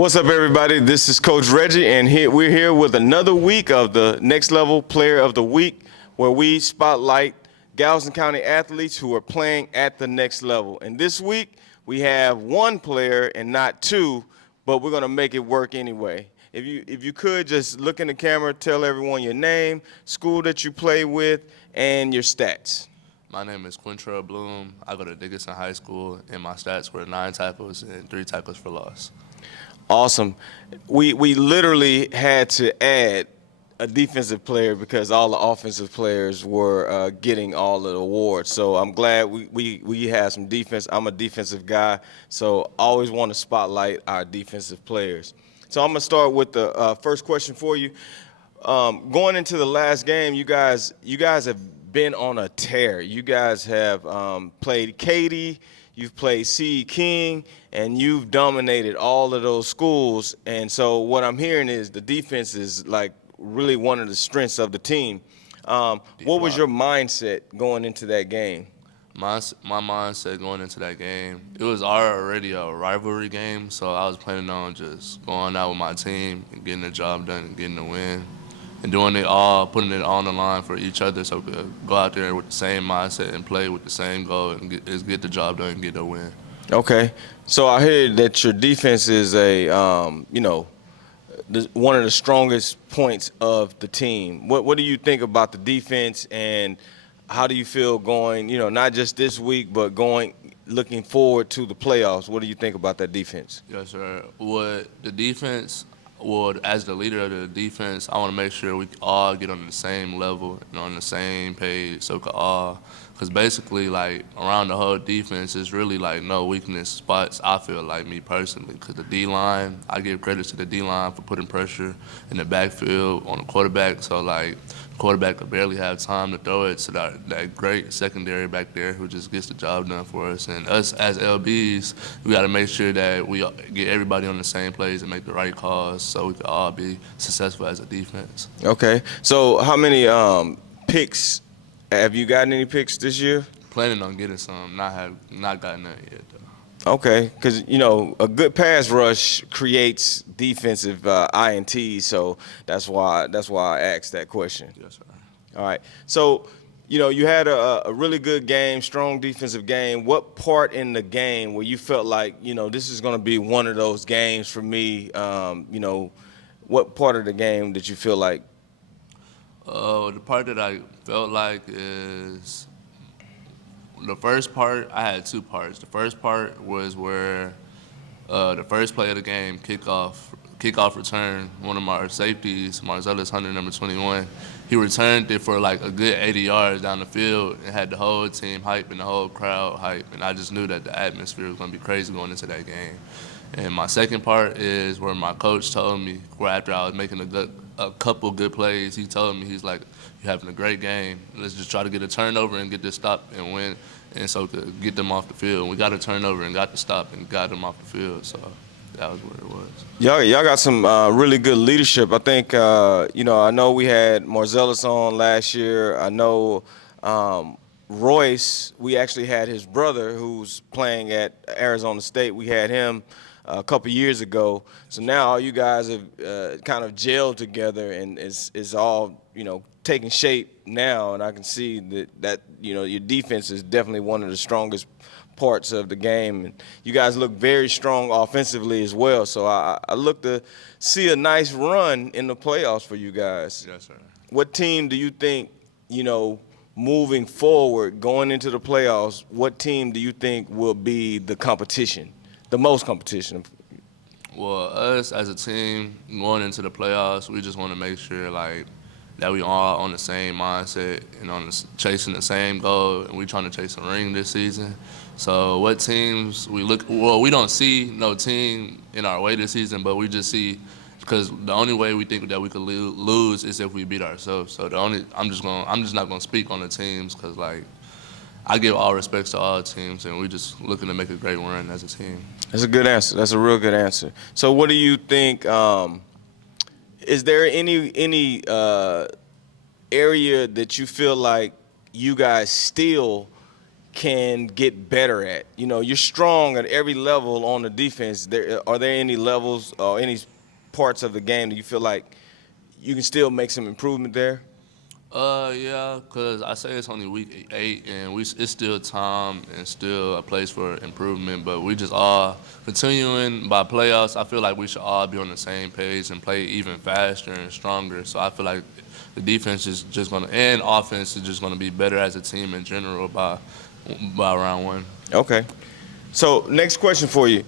What's up, everybody? This is Coach Reggie, and we're here with another week of the Next Level Player of the Week, where we spotlight Galveston County athletes who are playing at the next level. And this week, we have one player and not two, but we're going to make it work anyway. If you could just look in the camera, tell everyone your name, school that you play with, and your stats. My name is Quintrell Bloom. I go to Dickinson High School, and my stats were 9 tackles and 3 tackles for loss. Awesome. We literally had to add a defensive player because all the offensive players were getting all of the awards. So I'm glad we had some defense. I'm a defensive guy, so I always want to spotlight our defensive players. So I'm going to start with the first question for you. Going into the last game, you guys have been on a tear. You guys have played Katy, you've played C.E. King, and you've dominated all of those schools. And so what I'm hearing is the defense is like really one of the strengths of the team. What was your mindset going into that game? My mindset going into that game, it was already a rivalry game, so I was planning on just going out with my team and getting the job done and getting the win. And doing it all, putting it on the line for each other so we could go out there with the same mindset and play with the same goal and get the job done and get the win. Okay. So I heard that your defense is one of the strongest points of the team. What do you think about the defense, and how do you feel going, not just this week, but looking forward to the playoffs? What do you think about that defense? Yes, sir. As the leader of the defense, I want to make sure we all get on the same level and on the same page, so we can all, because basically, like, around the whole defense, it's really, like, no weakness spots, I feel like, me personally, because the D-line, I give credit to the D-line for putting pressure in the backfield on the quarterback, so, like, quarterback could barely have time to throw it to that great secondary back there who just gets the job done for us. And us as LBs, we got to make sure that we get everybody on the same plays and make the right calls so we can all be successful as a defense. Okay. So how many picks, have you gotten any picks this year? Planning on getting some, not gotten none yet, though. Okay, because, a good pass rush creates defensive INTs, so that's why I asked that question. Yes, sir. All right. So, you had a really good game, strong defensive game. What part in the game where you felt like, this is going to be one of those games for me? What part of the game did you feel like? The part that I felt like is the first part. I had 2 parts. The first part was where the first play of the game, kickoff return, one of our safeties, Marcellus Hunter, number 21, he returned it for like a good 80 yards down the field and had the whole team hype and the whole crowd hype. And I just knew that the atmosphere was going to be crazy going into that game. And my second part is where my coach told me, where after I was making a couple good plays, he told me, he's like, "You're having a great game. Let's just try to get a turnover and get this stop and win, and so to get them off the field." We got a turnover and got the stop and got them off the field, so that was what it was. Y'all got some really good leadership. I think, I know we had Marcellus on last year. I know Royce, we actually had his brother who's playing at Arizona State. We had him a couple years ago. So now you guys have kind of gelled together, and it's all, taking shape now. And I can see that your defense is definitely one of the strongest parts of the game. And you guys look very strong offensively as well. So I look to see a nice run in the playoffs for you guys. Yes, sir. What team do you think, moving forward, going into the playoffs, what team do you think will be the competition? The most competition? Well, us as a team going into the playoffs, we just want to make sure that we all on the same mindset and chasing the same goal, and we trying to chase a ring this season. So what teams we don't see no team in our way this season, but we just see, because the only way we think that we could lose is if we beat ourselves. So I'm just not gonna speak on the teams, because I give all respects to all teams, and we're just looking to make a great run as a team. That's a good answer. That's a real good answer. So what do you think, is there any area that you feel like you guys still can get better at? You know, you're strong at every level on the defense. Are there any levels or any parts of the game that you feel like you can still make some improvement there? Yeah, cause I say it's only week 8, and it's still time and still a place for improvement. But we just all continuing by playoffs. I feel like we should all be on the same page and play even faster and stronger. So I feel like the defense is just gonna and offense is just gonna be better as a team in general by round 1. Okay. So next question for you.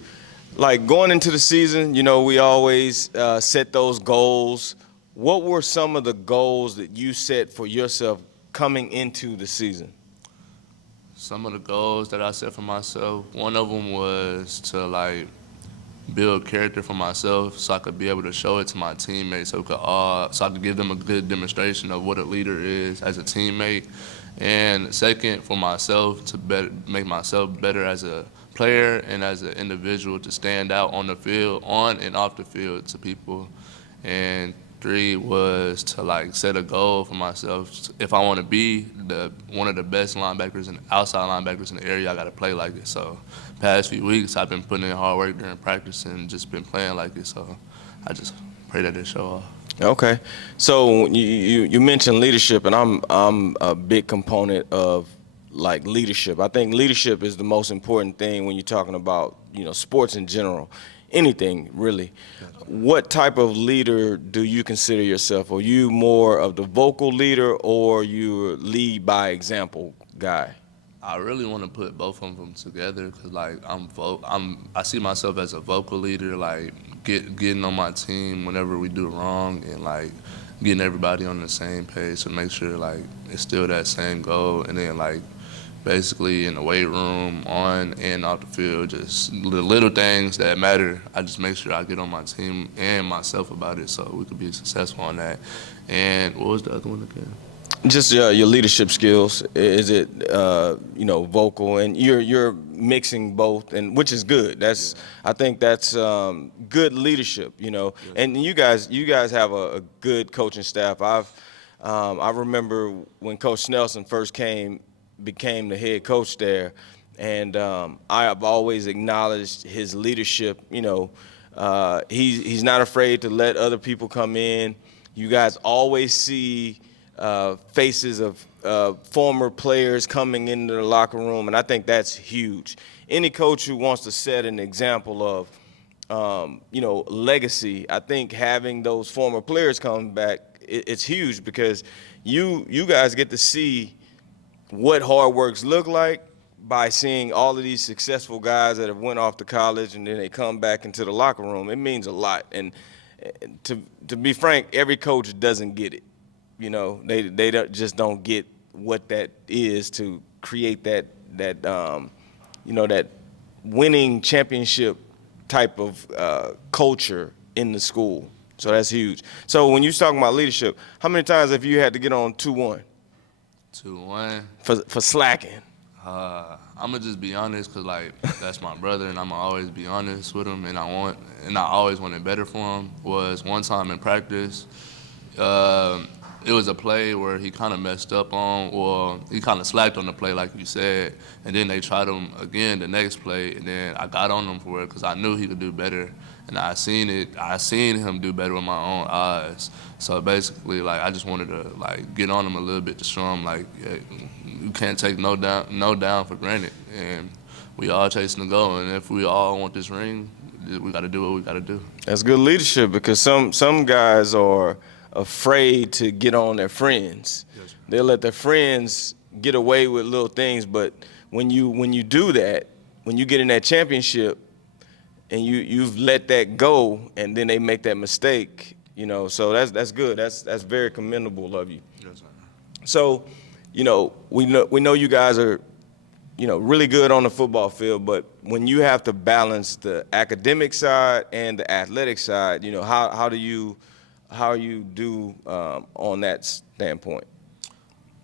Like going into the season, you know, we always set those goals. What were some of the goals that you set for yourself coming into the season? Some of the goals that I set for myself, one of them was to like build character for myself, so I could be able to show it to my teammates, so I could give them a good demonstration of what a leader is as a teammate. And second, for myself to make myself better as a player and as an individual, to stand out on the field, on and off the field to people. And 3 was to like set a goal for myself. If I want to be one of the best linebackers and outside linebackers in the area, I got to play like it. So past few weeks, I've been putting in hard work during practice and just been playing like it. So I just pray that it show off. Okay. So you mentioned leadership, and I'm a big component of like leadership. I think leadership is the most important thing when you're talking about, you know, sports in general, anything really. What type of leader do you consider yourself? Are you more of the vocal leader or you lead by example guy? I really want to put both of them together because, like, I see myself as a vocal leader, like getting on my team whenever we do wrong, and like getting everybody on the same page to make sure like it's still that same goal, and then like basically in the weight room, on and off the field, just the little things that matter. I just make sure I get on my team and myself about it so we could be successful on that. And what was the other one again? Just your leadership skills. Is it you know, vocal, and you're mixing both, and which is good. That's I think that's good leadership. You know, and you guys have a good coaching staff. I remember when Coach Snelson first became the head coach there, and I have always acknowledged his leadership. You know, he's not afraid to let other people come in. You guys always see faces of former players coming into the locker room, and I think that's huge. Any coach who wants to set an example of, you know, legacy, I think having those former players come back, it's huge because you guys get to see what hard works look like by seeing all of these successful guys that have went off to college and then they come back into the locker room. It means a lot, and to be frank, every coach doesn't get it. You know, just don't get what that is to create that you know, that winning championship type of culture in the school. So that's huge. So when you're talking about leadership, how many times have you had to get on 2-1 2-1. for slacking? I'm gonna just be honest, cause like that's my brother, and I'm gonna always be honest with him, and I always wanted better for him. Was one time in practice, it was a play where he kind of messed up on, or he kind of slacked on the play, like you said, and then they tried him again the next play, and then I got on him for it because I knew he could do better, and I seen him do better with my own eyes. So basically, like I just wanted to like get on him a little bit to show him like, yeah, you can't take no down for granted, and we all chasing the goal, and if we all want this ring, we got to do what we got to do. That's good leadership because some guys are afraid to get on their friends. Yes. They'll let their friends get away with little things, but when you do that, when you get in that championship and you've let that go and then they make that mistake, you know, so that's good. That's very commendable of you. Yes, sir. So, you know, we know you guys are, you know, really good on the football field, but when you have to balance the academic side and the athletic side, you know, how do you do on that standpoint?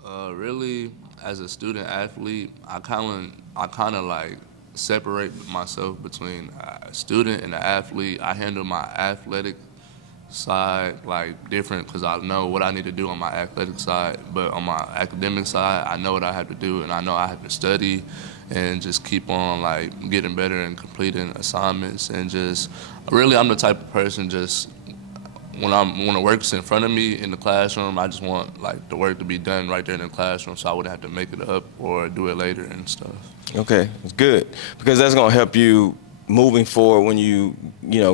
Really, as a student athlete, I kind of like separate myself between a student and an athlete. I handle my athletic side like different because I know what I need to do on my athletic side, but on my academic side, I know what I have to do, and I know I have to study and just keep on like getting better and completing assignments and just really I'm the type of person just when the work's in front of me in the classroom, I just want like the work to be done right there in the classroom, so I wouldn't have to make it up or do it later and stuff. Okay, it's good because that's gonna help you moving forward when you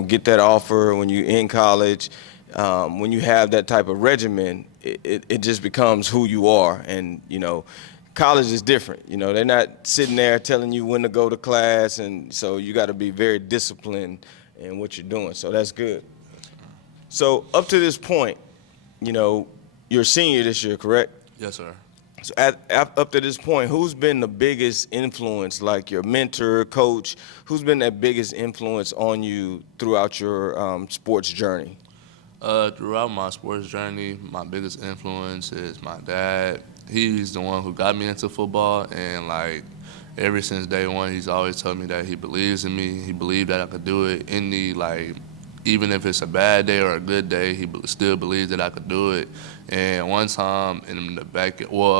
get that offer when you in college. When you have that type of regimen, it just becomes who you are, and college is different. They're not sitting there telling you when to go to class, and so you got to be very disciplined in what you're doing. So that's good. So up to this point, you're a senior this year, correct? Yes, sir. So up to this point, who's been the biggest influence, like your mentor, coach? Who's been that biggest influence on you throughout your sports journey? Throughout my sports journey, my biggest influence is my dad. He's the one who got me into football, and like ever since day one, he's always told me that he believes in me. He believed that I could do it. Even if it's a bad day or a good day, he still believes that I could do it. And one time in the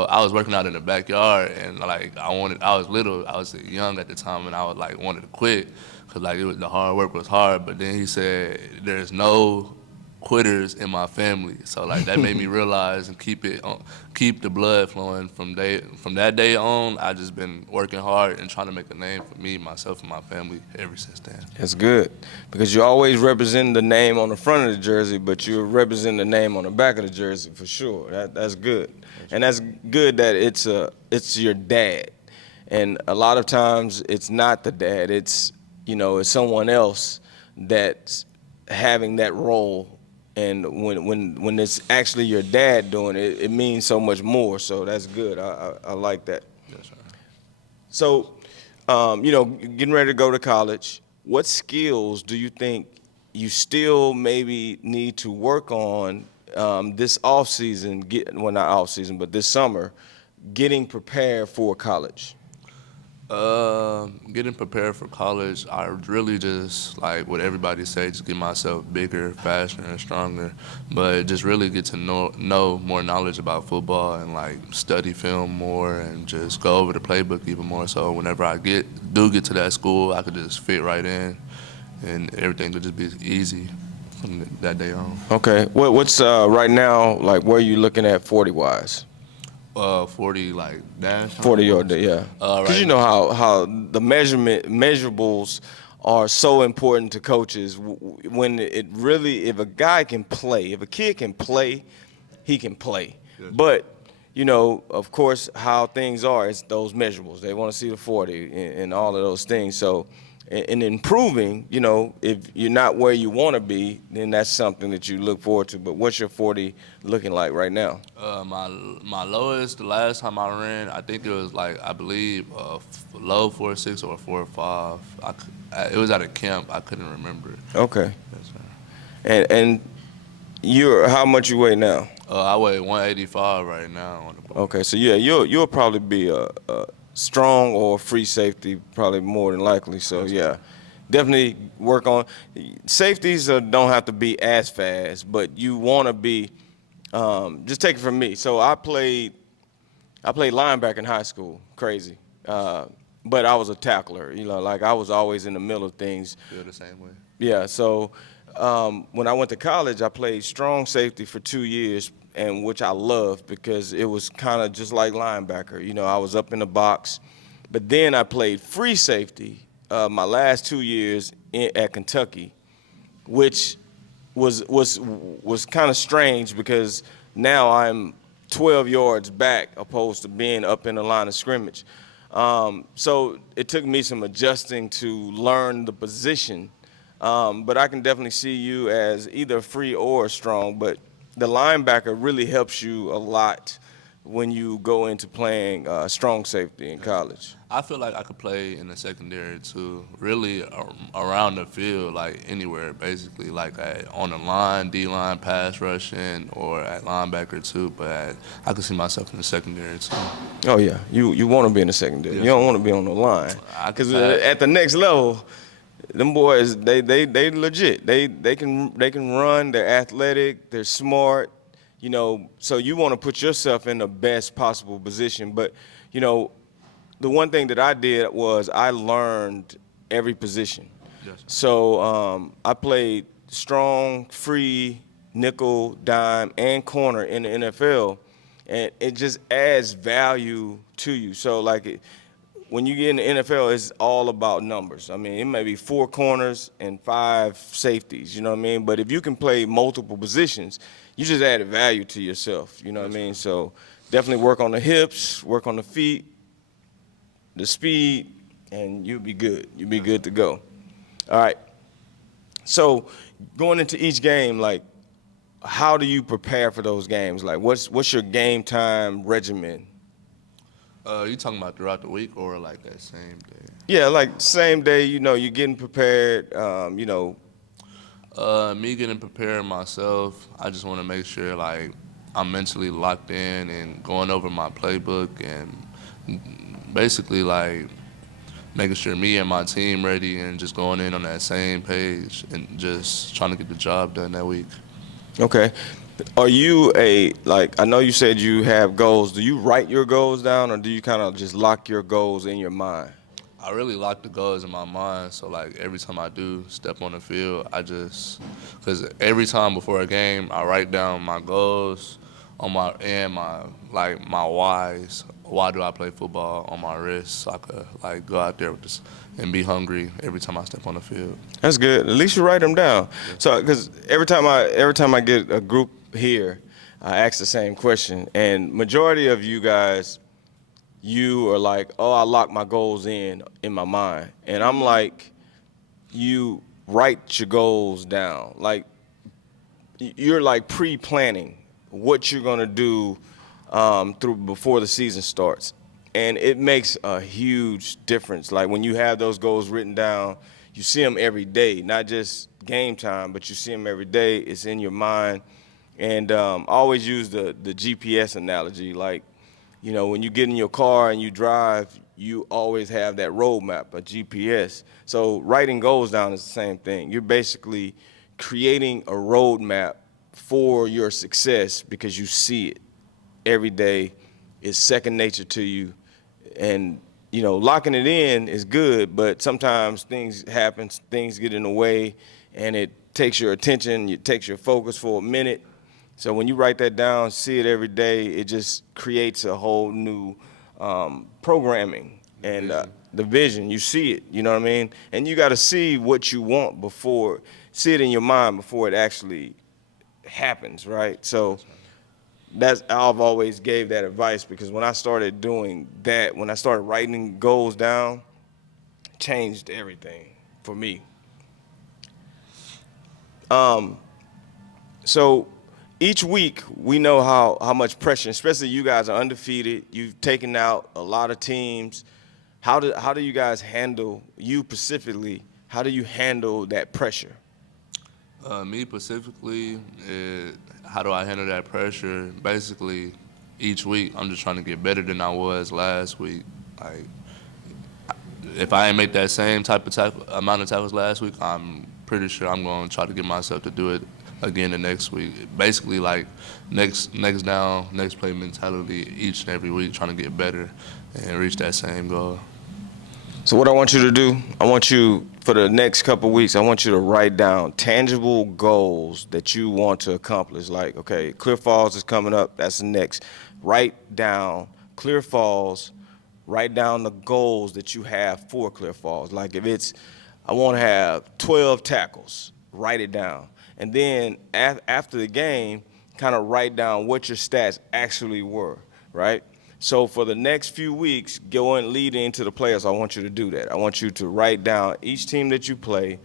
I was working out in the backyard, and like I was little, I was young at the time, and I was like wanted to quit because like the hard work was hard. But then he said, "There's no quitters in my family," so like that made me realize and keep the blood flowing from that day on. I just been working hard and trying to make a name for me, myself, and my family ever since then. That's good because you always represent the name on the front of the jersey, but you represent the name on the back of the jersey for sure. That's good, and that's good that it's your dad, and a lot of times it's not the dad. It's someone else that's having that role. And when it's actually your dad doing it, it means so much more. So that's good. I like that. Yes, sir. So, getting ready to go to college, what skills do you think you still maybe need to work on this off season? Not off season, but this summer, getting prepared for college. Getting prepared for college, I really just like what everybody say, just get myself bigger, faster, and stronger. But just really get to know more knowledge about football and like study film more and just go over the playbook even more. So whenever I do get to that school, I could just fit right in, and everything could just be easy from that day on. Okay. What's right now, like, where are you looking at 40-wise? 40 like dash. 40-yard day, yeah. Because Right. you know how the measurables are so important to coaches. When it really, if a guy can play, if a kid can play, he can play. Yes. But of course, how things are, it's those measurables. They want to see the 40 and all of those things. So, in improving, if you're not where you want to be, then that's something that you look forward to. But what's your 40 looking like right now? My lowest, the last time I ran, I think it was like, I believe, low 4.6 or 4.5. It was at a camp. I couldn't remember. Okay. Yes, sir. And how much you weigh now? I weigh 185 right now on the board. Okay, so yeah, you'll probably be a strong or free safety, probably more than likely. So yeah, definitely work on safeties. Don't have to be as fast, but you want to be. Just take it from me. So I played linebacker in high school. Crazy. But I was a tackler. Like I was always in the middle of things. Feel the same way. Yeah. So when I went to college, I played strong safety for 2 years, and which I loved because it was kind of just like linebacker. I was up in the box, but then I played free safety my last 2 years at Kentucky, which was kind of strange because now I'm 12 yards back opposed to being up in the line of scrimmage. So it took me some adjusting to learn the position. But I can definitely see you as either free or strong. But the linebacker really helps you a lot when you go into playing strong safety in college. I feel like I could play in the secondary too, really around the field, like anywhere basically, like on the line, D-line, pass rushing, or at linebacker too, but I could see myself in the secondary too. Oh, yeah. You want to be in the secondary. Yes. You don't want to be on the line. Because at the next level, them boys, they legit. They can run. They're athletic. They're smart. So you want to put yourself in the best possible position. But you know, the one thing that I did was I learned every position. Yes, sir. So I played strong, free, nickel, dime, and corner in the NFL, and it just adds value to you. So when you get in the NFL, it's all about numbers. I mean, it may be 4 corners and 5 safeties. You know what I mean? But if you can play multiple positions, you just added value to yourself. You know what I Yes, mean? sir. So definitely work on the hips, work on the feet, the speed, and you'll be good. You'll be Yes, good sir. to go. All right. So going into each game, how do you prepare for those games? Like, what's your game time regimen? You talking about throughout the week or like that same day? Yeah, like same day. You're getting prepared. Me getting prepared myself, I just want to make sure like I'm mentally locked in and going over my playbook and basically like making sure me and my team ready and just going in on that same page and just trying to get the job done that week. Okay. Are you I know you said you have goals. Do you write your goals down, or do you kind of just lock your goals in your mind? I really lock the goals in my mind, so like every time I do step on the field, cause every time before a game, I write down my goals on my whys. Why do I play football on my wrist? So I could like go out there with this and be hungry every time I step on the field. That's good. At least you write them down. So, because every time I get a group here, I ask the same question, and majority of you guys, you are like, oh, I lock my goals in my mind, and I'm like, you write your goals down. Like you're like pre-planning what you're gonna do through before the season starts, and it makes a huge difference. Like when you have those goals written down, you see them every day, not just game time, but you see them every day. It's in your mind, and I always use the GPS analogy. Like, when you get in your car and you drive, you always have that roadmap, a GPS. So writing goals down is the same thing. You're basically creating a roadmap for your success because you see it every day. It's second nature to you. And, locking it in is good, but sometimes things happen, things get in the way, and it takes your attention, it takes your focus for a minute. So when you write that down, see it every day, it just creates a whole new programming and Vision. the vision. You see it, you know what I mean? And you got to see what you want see it in your mind before it actually happens, right? So I've always gave that advice because when I started doing that, when I started writing goals down, changed everything for me. So each week we know how much pressure, especially you guys are undefeated. You've taken out a lot of teams. How do you guys handle, you specifically, how do you handle that pressure? Me specifically, how do I handle that pressure? Basically, each week I'm just trying to get better than I was last week. Like, if I ain't make that same amount of tackles last week, I'm pretty sure I'm going to try to get myself to do it again the next week. Basically, like next down, next play mentality each and every week, trying to get better and reach that same goal. So what I want you to do, I want you for the next couple weeks, I want you to write down tangible goals that you want to accomplish. Like, okay, Clear Falls is coming up. That's the next. Write down Clear Falls. Write down the goals that you have for Clear Falls. Like if it's, I want to have 12 tackles. Write it down. And then after the game, kind of write down what your stats actually were, right? So for the next few weeks, going leading into the playoffs, I want you to do that. I want you to write down each team that you play,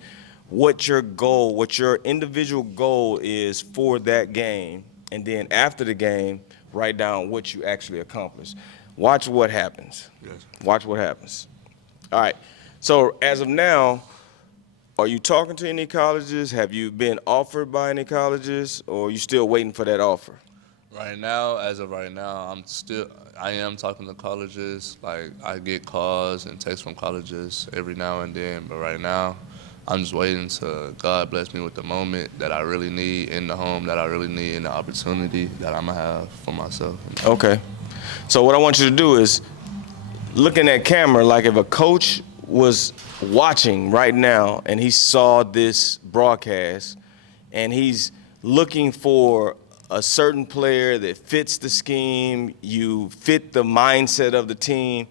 what your goal, what your individual goal is for that game, and then after the game, write down what you actually accomplished. Watch what happens. Yes. Watch what happens. All right. So as of now, are you talking to any colleges? Have you been offered by any colleges, or are you still waiting for that offer? Right now, as of right now, I am talking to colleges. Like I get calls and texts from colleges every now and then, but right now, I'm just waiting to God bless me with the moment that I really need in the home that I really need and the opportunity that I'm gonna have for myself. Okay. So what I want you to do is look in that camera like if a coach was watching right now and he saw this broadcast and he's looking for a certain player that fits the scheme, you fit the mindset of the team,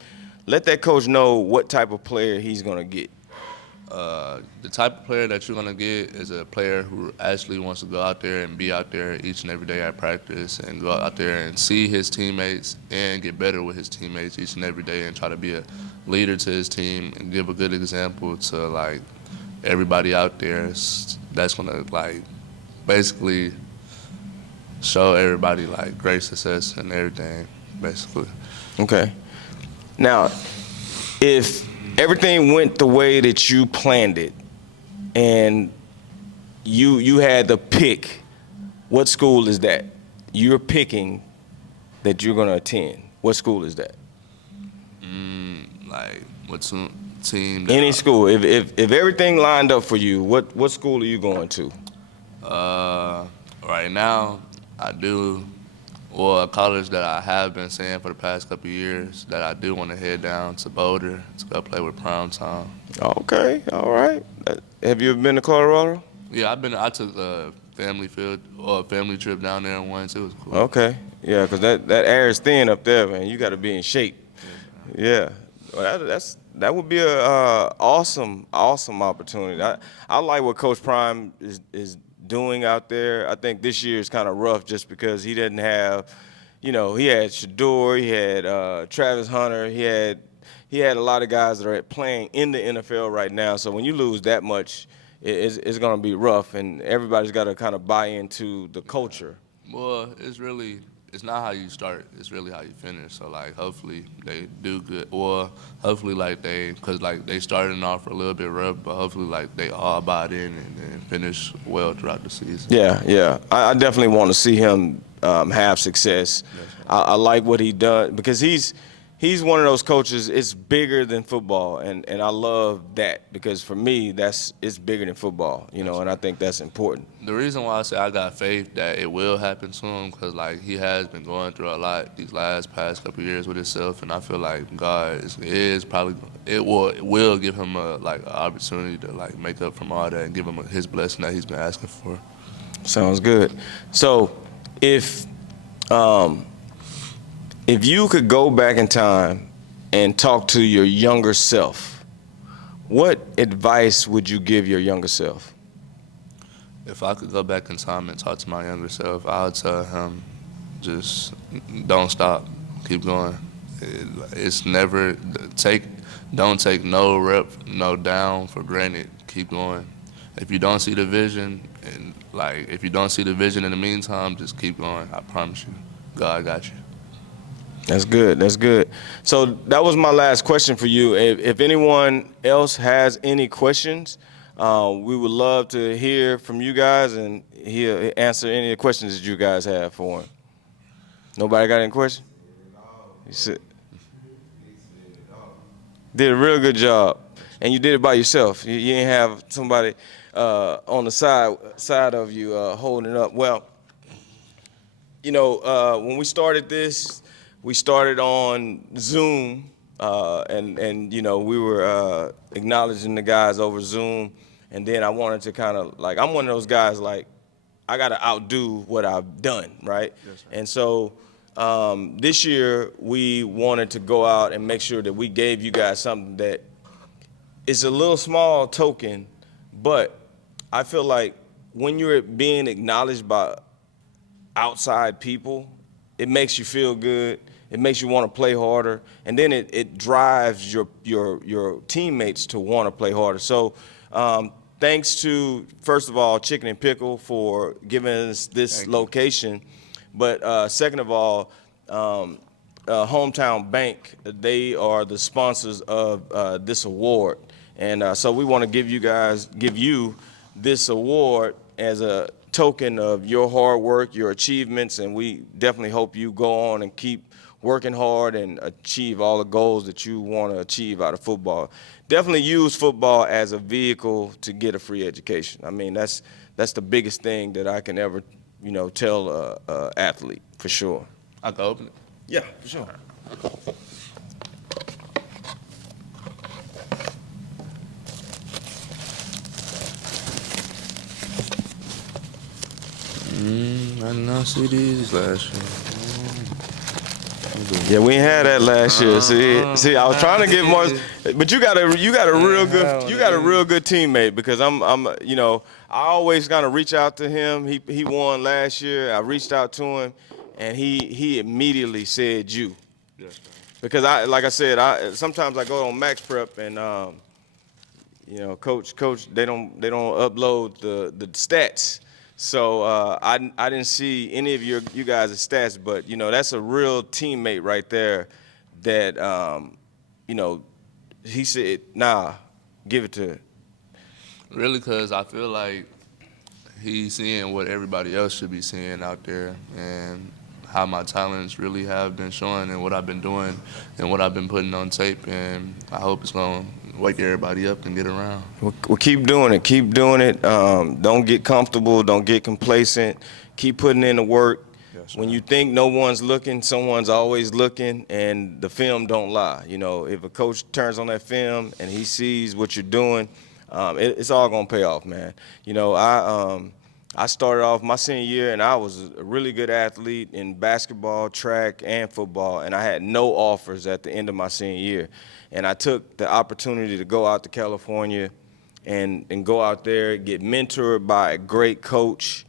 let that coach know what type of player he's going to get. The type of player that you're gonna get is a player who actually wants to go out there and be out there each and every day at practice and go out there and see his teammates and get better with his teammates each and every day and try to be a leader to his team and give a good example to like everybody out there. That's gonna like basically show everybody like great success and everything, basically. Okay. Now, if everything went the way that you planned it and you had the pick, what school is that? You're picking that you're going to attend. What school is that? Like what team? Any school. If everything lined up for you, what school are you going to? Right now, I do. Well, a college that I have been saying for the past couple of years that I do want to head down to Boulder to go play with Prime Time. Okay, all right. Have you ever been to Colorado? Yeah, I took a family field or a family trip down there and once. It was cool. Okay, yeah, because that air is thin up there, man. You got to be in shape. Yeah, well, that would be a awesome opportunity. I like what Coach Prime is doing out there. I think this year is kind of rough just because he didn't have, he had Shador, he had Travis Hunter, he had a lot of guys that are playing in the NFL right now. So when you lose that much, it's going to be rough, and everybody's got to kind of buy into the culture. Well, it's not how you start. It's really how you finish. So like, hopefully they do good. Well, hopefully cause like they starting off a little bit rough, but hopefully like they all bought in and finish well throughout the season. Yeah. I definitely want to see him have success. I like what he done because he's one of those coaches. It's bigger than football, and I love that because for me, it's bigger than football, and I think that's important. The reason why I say I got faith that it will happen to him, because like he has been going through a lot these past couple of years with himself, and I feel like God it will give him an opportunity to like make up from all that and give him his blessing that he's been asking for. Sounds good. So if you could go back in time and talk to your younger self, what advice would you give your younger self? If I could go back in time and talk to my younger self, I would tell him, just don't stop, keep going. Don't take no rep, no down for granted. Keep going. If you don't see the vision, if you don't see the vision in the meantime, just keep going. I promise you, God got you. That's good. So that was my last question for you. If anyone else has any questions, we would love to hear from you guys, and he'll answer any of the questions that you guys have for him. Nobody got any questions? Did a real good job, and you did it by yourself. You didn't have somebody on the side of you holding it up. Well, when we started this, we started on Zoom, and we were acknowledging the guys over Zoom, and then I wanted to kind of I'm one of those guys I got to outdo what I've done, right? Yes, and so this year we wanted to go out and make sure that we gave you guys something that is a little small token, but I feel like when you're being acknowledged by outside people, it makes you feel good. It makes you want to play harder, and then it drives your teammates to want to play harder. So thanks to, first of all, Chicken and Pickle for giving us this location, but second of all, Hometown Bank, they are the sponsors of this award, and so we want to give you this award as a token of your hard work, your achievements, and we definitely hope you go on and keep working hard and achieve all the goals that you want to achieve out of football. Definitely use football as a vehicle to get a free education. I mean, that's the biggest thing that I can ever, tell a athlete for sure. I can open it. Yeah, for sure. I did not see these last year. Yeah, we ain't had that last year. See, I was trying to get more, but you got a real good teammate because I always kind of reach out to him. He won last year. I reached out to him, and he immediately said you. Yes, sir. Because like I said, sometimes I go on Max Prep and coach they don't upload the stats. So I didn't see any of you guys' stats, but that's a real teammate right there. That he said, "Nah, give it to." Really, because I feel like he's seeing what everybody else should be seeing out there, and how my talents really have been showing, and what I've been doing, and what I've been putting on tape, and I hope it's gonna wake everybody up and get around. Well, keep doing it. Keep doing it. Don't get comfortable. Don't get complacent. Keep putting in the work. Yes, When sir. you think no one's looking, someone's always looking, and the film don't lie. If a coach turns on that film and he sees what you're doing, it's all gonna pay off, man. I started off my senior year, and I was a really good athlete in basketball, track, and football, and I had no offers at the end of my senior year. And I took the opportunity to go out to California and go out there, get mentored by a great coach,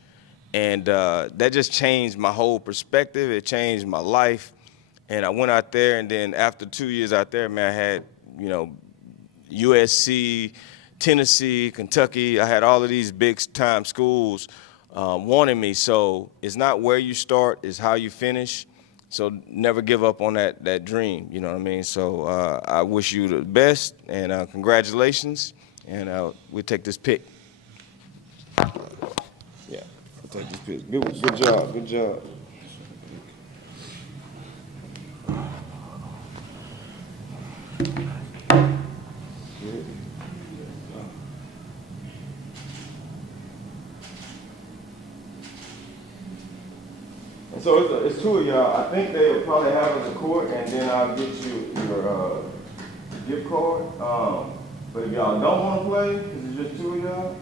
and that just changed my whole perspective. It changed my life. And I went out there, and then after 2 years out there, man, I had, USC, Tennessee, Kentucky. I had all of these big-time schools wanting me. So it's not where you start, it's how you finish. So never give up on that dream, you know what I mean? So I wish you the best, and congratulations, and we'll take this pick. Yeah, we'll take this pick. Good job, good job. So it's two of y'all. I think they'll probably have it in the court, and then I'll get you your gift card. But if y'all don't want to play, because it's just two of y'all,